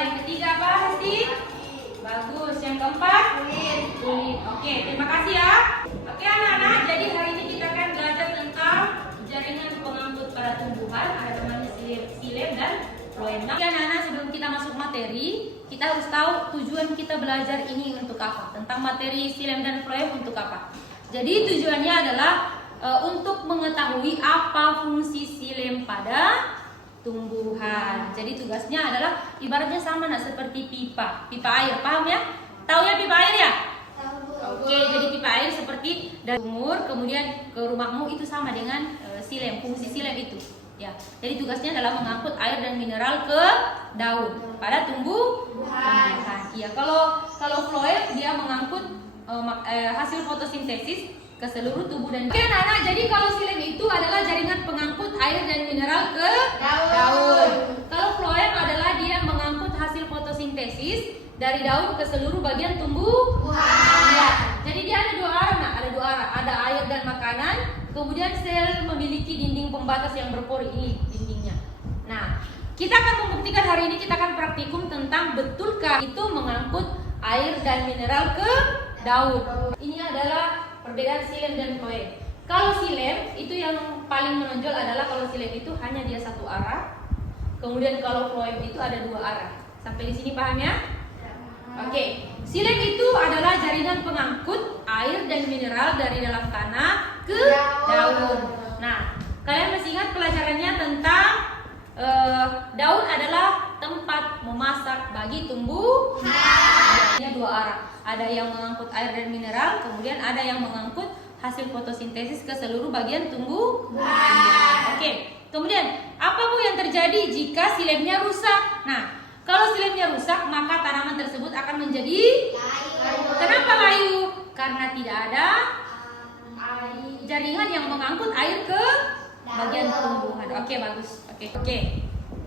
Yang ketiga apa, Hesti? Bagus. Yang keempat? Kulit. Oke, terima kasih ya. Oke anak-anak, jadi hari ini kita akan belajar tentang jaringan pengangkut pada tumbuhan. Ada namanya xilem dan floem. Nah, anak-anak, sebelum kita masuk materi, kita harus tahu tujuan kita belajar ini untuk apa. Tentang materi xilem dan floem untuk apa. Jadi tujuannya adalah untuk mengetahui apa fungsi xilem pada tumbuhan. Jadi tugasnya adalah ibaratnya sama seperti pipa air, paham ya? Tahu ya pipa air ya? Oke, jadi pipa air seperti dari sumur kemudian ke rumahmu itu sama dengan xilem, fungsi xilem itu. Ya, jadi tugasnya adalah mengangkut air dan mineral ke daun pada tumbuhan. Iya, kalau floem dia mengangkut hasil fotosintesis ke seluruh tubuh dan anak-anak. Jadi kalau xilem itu adalah jaringan pengangkut air dan mineral ke daun. Kalau floem adalah dia mengangkut hasil fotosintesis dari daun ke seluruh bagian tumbuhan. Ya. Jadi dia ada dua arah, ada dua arah. Ada air dan makanan. Kemudian sel memiliki dinding pembatas yang berpori, ini dindingnya. Nah, kita akan membuktikan hari ini, kita akan praktikum tentang betulkah itu mengangkut air dan mineral ke daun. Ini adalah perbedaan xilem dan floem. Kalau xilem itu yang paling menonjol adalah kalau xilem itu hanya dia satu arah. Kemudian kalau floem itu ada dua arah. Sampai di sini paham ya? Oke. Xilem itu adalah jaringan pengangkut air dan mineral dari dalam tanah ke daun. Nah, kalian masih ingat pelajarannya tentang daun adalah tempat memasak bagi tumbuhan. Ada dua arah. Ada yang mengangkut air dan mineral, kemudian ada yang mengangkut hasil fotosintesis ke seluruh bagian tumbuhan. Oke. Kemudian, apa Bu yang terjadi jika xilemnya rusak? Nah, kalau xilemnya rusak, maka tanaman tersebut akan menjadi layu. Kenapa layu? Karena tidak ada jaringan yang mengangkut air ke bagian tumbuhan. Oke, bagus. Oke.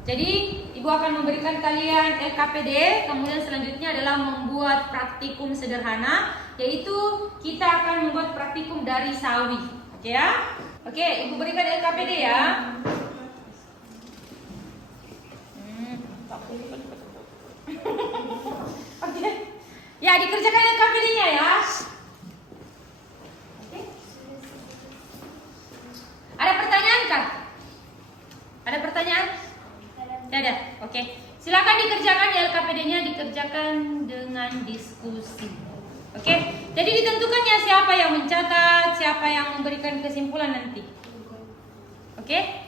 Jadi, Ibu akan memberikan kalian LKPD, kemudian selanjutnya adalah membuat praktikum sederhana, yaitu kita akan membuat praktikum dari sawi. Oke ya? Oke, Ibu berikan LKPD ya. Oke. Ya, dikerjakan LKPD-nya ya. Oke. Ada pertanyaan kah? Ada pertanyaan? Tidak ada. Oke. Silakan dikerjakan ya, LKPD-nya dikerjakan dengan diskusi. Oke. Jadi ditentukan ya siapa yang mencatat, siapa yang memberikan kesimpulan nanti. Oke?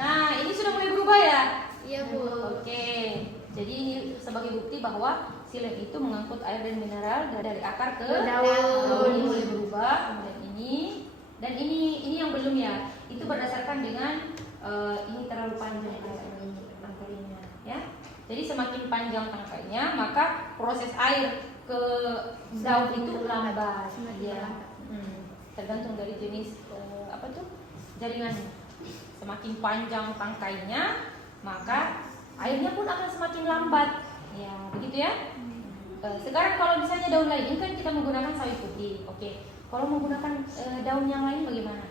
Nah, ini sudah mulai berubah ya? Iya, Bu. Oke. Jadi ini sebagai bukti bahwa silet itu mengangkut air dan mineral dari akar ke daun. Ini mulai berubah. Kemudian ini dan ini yang belum ya. Itu berdasarkan dengan ini terlalu panjang tangkainya, ya. Jadi semakin panjang tangkainya, maka proses air ke daun itu lambat. Ya. Tergantung dari jenis jaringannya. Semakin panjang tangkainya, maka airnya pun akan semakin lambat. Ya, begitu ya. Sekarang kalau misalnya daun lain, ini kan kita menggunakan sawi putih. Oke. Kalau menggunakan daun yang lain bagaimana?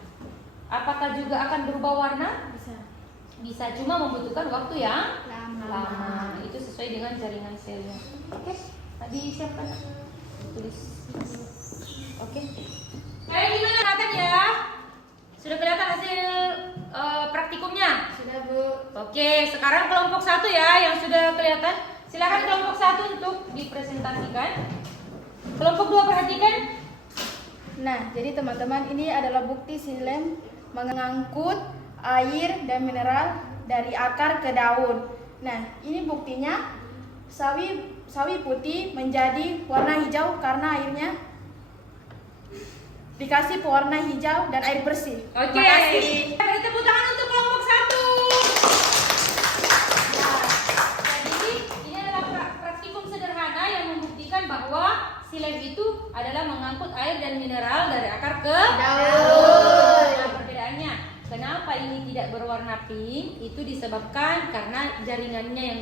Apakah juga akan berubah warna? Bisa, cuma membutuhkan waktu yang lama. Itu sesuai dengan jaringan selnya. Oke, tadi siapkan tulis. Oke. Gimana kelihatan ya? Sudah kelihatan hasil praktikumnya? Sudah, Bu. Oke, sekarang kelompok 1 ya yang sudah kelihatan. Silakan kelompok 1 untuk dipresentasikan. Kelompok 2 perhatikan. Nah, jadi teman-teman, ini adalah bukti silem mengangkut air dan mineral dari akar ke daun. Nah, ini buktinya sawi putih menjadi warna hijau karena airnya dikasih pewarna hijau dan air bersih. Oke. Terima kasih. Beri tepuk tangan untuk kelompok 1. Nah, jadi ini adalah praktikum sederhana yang membuktikan bahwa silem itu adalah mengangkut air dan mineral dari akar ke daun. Nah, perbedaannya, kenapa ini tidak berwarna pink? Itu disebabkan karena jaringannya yang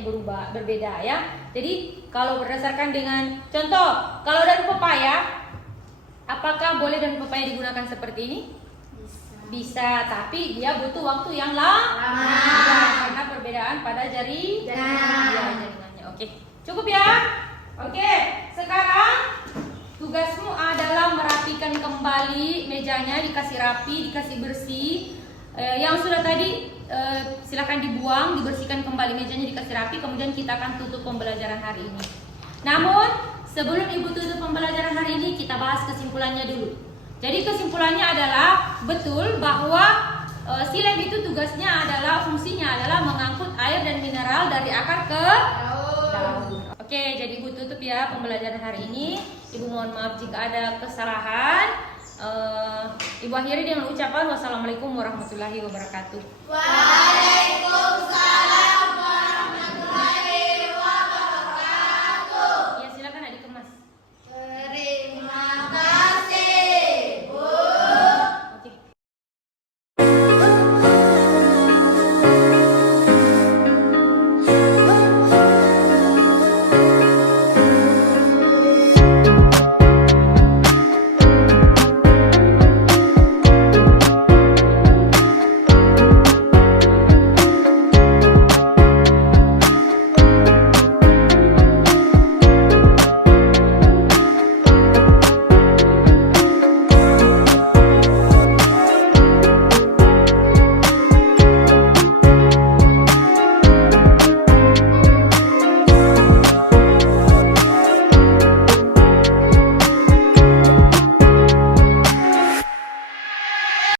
berbeda ya. Jadi kalau berdasarkan dengan contoh, kalau daun pepaya, apakah boleh daun pepaya digunakan seperti ini? Bisa, tapi dia butuh waktu yang lama karena perbedaan pada jaringannya. Oke, cukup ya. Oke, sekarang tugasmu adalah merapikan kembali mejanya, dikasih rapi, dikasih bersih. Yang sudah tadi silakan dibuang, dibersihkan kembali mejanya, dikasih rapi. Kemudian kita akan tutup pembelajaran hari ini. Namun sebelum Ibu tutup pembelajaran hari ini, kita bahas kesimpulannya dulu. Jadi kesimpulannya adalah betul bahwa silem itu tugasnya adalah, fungsinya adalah mengangkut air dan mineral dari akar ke daun. Oke, jadi Ibu tutup ya pembelajaran hari ini. Ibu mohon maaf jika ada kesalahan. Ibu akhiri dengan ucapan wassalamualaikum warahmatullahi wabarakatuh. Waalaikumsalam.